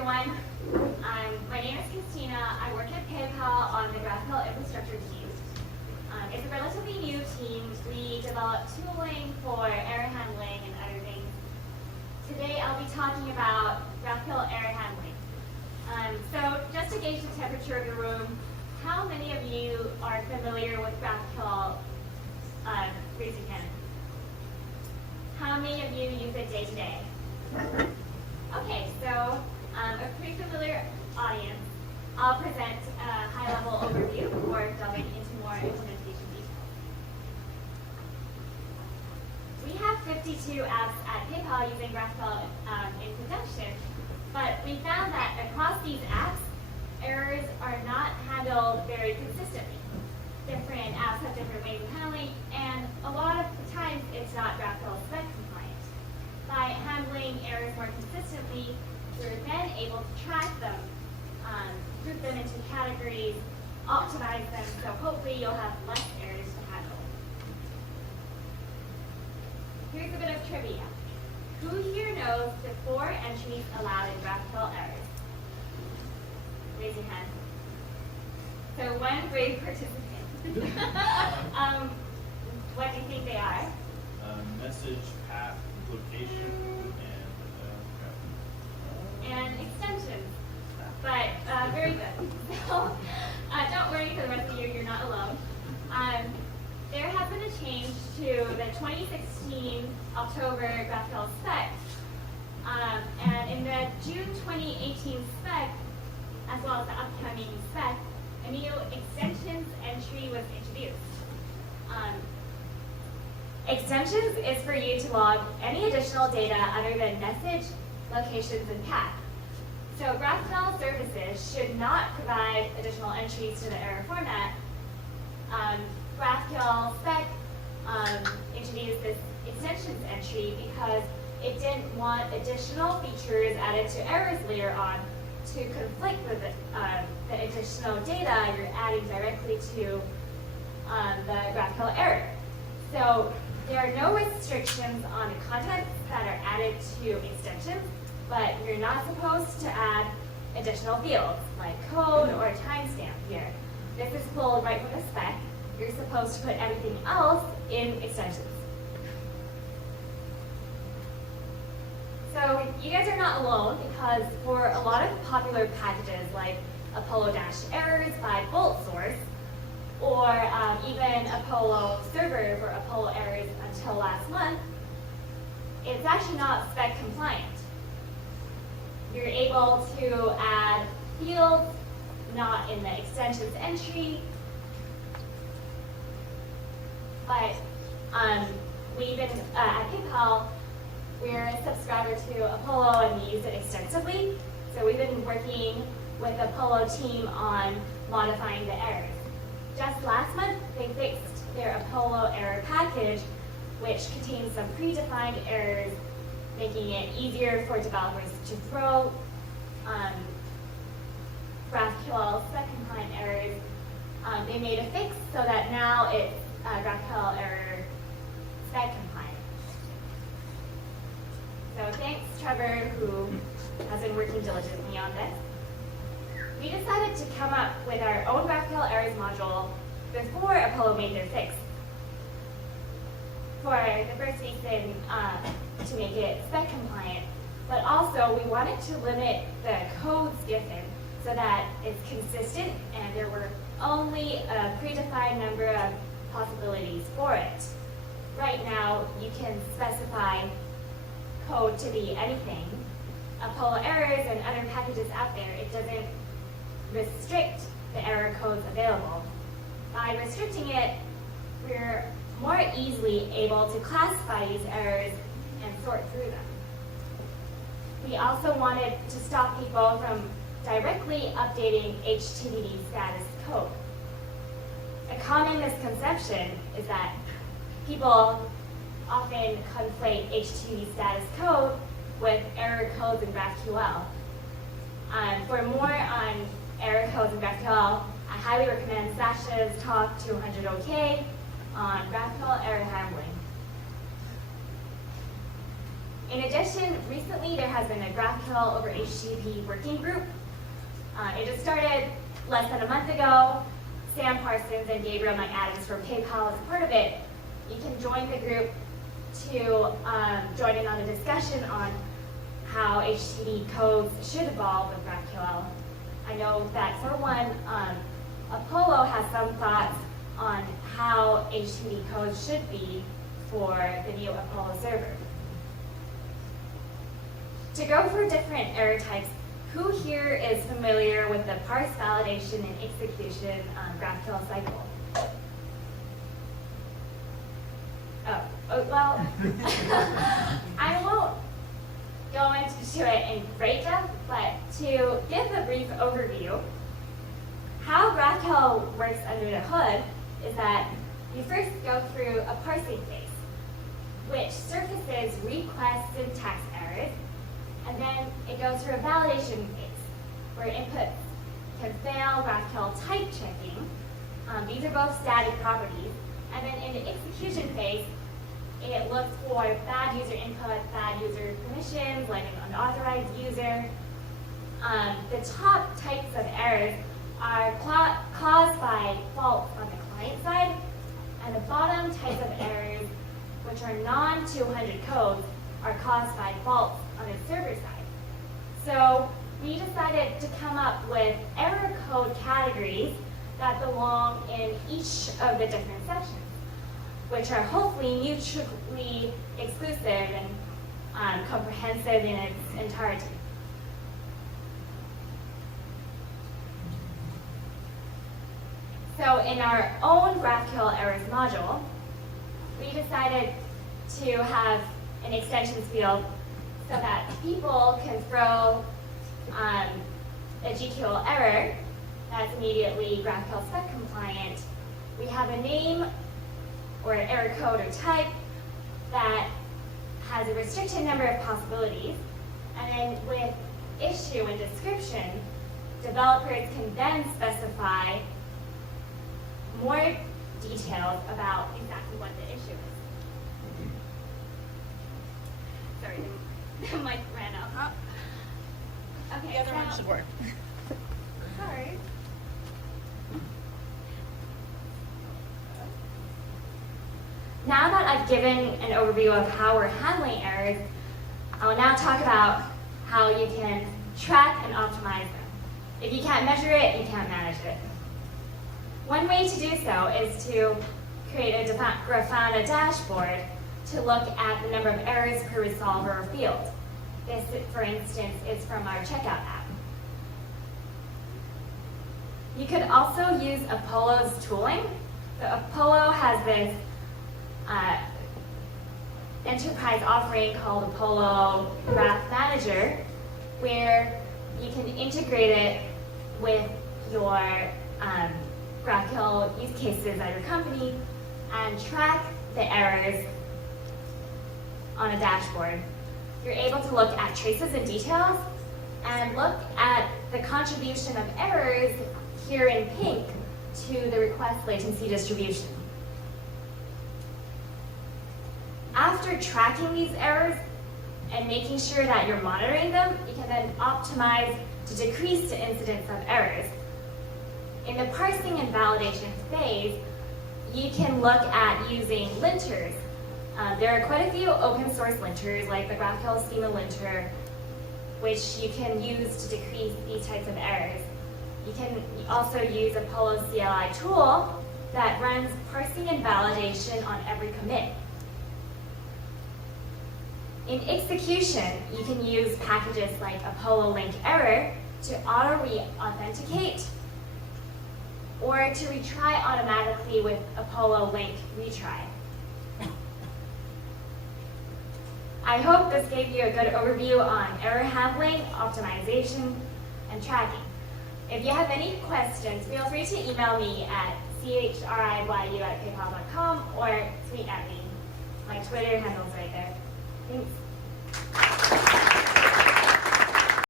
everyone. My name is Christina. I work at PayPal on the GraphQL infrastructure team. It's a relatively new team. We develop tooling for error handling and other things. Today I'll be talking about GraphQL error handling. So just to gauge the temperature of the room, how many of you are familiar with GraphQL? Raise your hand. How many of you use it day to day? Okay, so a pretty familiar audience. I'll present a high-level overview before delving into more implementation details. We have 52 apps at PayPal using GraphQL in production, but we found that across these apps, errors are not handled very consistently. Different apps have different ways of handling, and a lot of the times it's not GraphQL spec compliant. By handling errors more consistently, we're then able to track them, group them into categories, optimize them, so hopefully you'll have less errors to handle. Here's a bit of trivia. Who here knows the 4 entries allowed in GraphQL errors? Raise your hand. So one brave participant. What do you think they are? Message, path, location, and extensions. But very good. So don't worry, for the rest of you, you're not alone. There has been a change to the 2016 October GraphQL spec. And in the June 2018 spec, as well as the upcoming spec, a new extensions entry was introduced. Extensions is for you to log any additional data other than message, locations, and path. So GraphQL services should not provide additional entries to the error format. GraphQL spec introduced this extensions entry because it didn't want additional features added to errors later on to conflict with the additional data you're adding directly to the GraphQL error. So there are no restrictions on the content that are added to extensions, but you're not supposed to add additional fields like code or timestamp here. This is pulled right from the spec. You're supposed to put everything else in extensions. So you guys are not alone, because for a lot of popular packages like a Polo-Errors by Bolt source, or even a Polo server for a Polo Errors until last month, it's actually not spec compliant. You're able to add fields not in the extensions entry, but we've been at PayPal, we're a subscriber to Apollo and we use it extensively. So we've been working with the Polo team on modifying the errors. Just last month, they fixed their Apollo error package, which contains some predefined errors, making it easier for developers to throw GraphQL spec compliant errors. They made a fix so that now it's GraphQL error spec compliant. So thanks, Trevor, who has been working diligently on this. We decided to come up with our own GraphQL errors module before Apollo made their fix. For the first reason, to make it spec compliant, but also we wanted to limit the codes given so that it's consistent and there were only a predefined number of possibilities for it. Right now, you can specify code to be anything. Polo Errors and other packages out there, it doesn't restrict the error codes available. By restricting it, we're more easily able to classify these errors and sort through them. We also wanted to stop people from directly updating HTTP status code. A common misconception is that people often conflate HTTP status code with error codes in GraphQL. For more on error codes in GraphQL, I highly recommend Sasha's talk 200 OK on GraphQL error handling. In addition, recently there has been a GraphQL over HTTP working group. It just started less than a month ago. Sam Parsons and Gabriel McAdams from PayPal is part of it. You can join the group to join in on a discussion on how HTTP codes should evolve with GraphQL. I know that for one, Apollo has some thoughts on how HTTP codes should be for the new Apollo server. To go through different error types, who here is familiar with the parse, validation, and execution GraphQL cycle? Well, I won't go into it in great depth, but to give a brief overview, how GraphQL works under the hood is that you first go through a parsing phase, which surfaces request syntax errors, and then it goes through a validation phase, where inputs can fail GraphQL type checking. These are both static properties. And then in the execution phase, it looks for bad user input, bad user permissions, like an unauthorized user. The top types of errors are caused by faults on the client side, and the bottom types of errors, which are non-200 codes, are caused by faults on the server side. So we decided to come up with error code categories that belong in each of the different sections, which are hopefully mutually exclusive and comprehensive in its entirety. So in our own GraphQL Errors module, we decided to have an extensions field so that people can throw a GQL error that's immediately GraphQL spec compliant. We have a name or an error code or type that has a restricted number of possibilities, and then with issue and description, developers can then specify more details about exactly what the issue is. Sorry, the mic ran out. Okay, The other one should work. Sorry. Now that I've given an overview of how we're handling errors, I will now talk about how you can track and optimize them. If you can't measure it, you can't manage it. One way to do so is to create a Grafana dashboard to look at the number of errors per resolver or field. This, for instance, is from our checkout app. You could also use Apollo's tooling. So Apollo has this enterprise offering called Polo Ref Manager, where you can integrate it with your GraphQL use cases at your company and track the errors on a dashboard. You're able to look at traces and details and look at the contribution of errors here in pink to the request latency distribution. After tracking these errors and making sure that you're monitoring them, you can then optimize to decrease the incidence of errors. In the parsing and validation phase, you can look at using linters. There are quite a few open source linters, like the GraphQL schema linter, which you can use to decrease these types of errors. You can also use Apollo CLI tool that runs parsing and validation on every commit. In execution, you can use packages like Apollo link error to auto-re-authenticate or to retry automatically with Apollo link retry. I hope this gave you a good overview on error handling, optimization, and tracking. If you have any questions, feel free to email me at chriyu@paypal.com or tweet at me. My Twitter handle's right there. Thanks.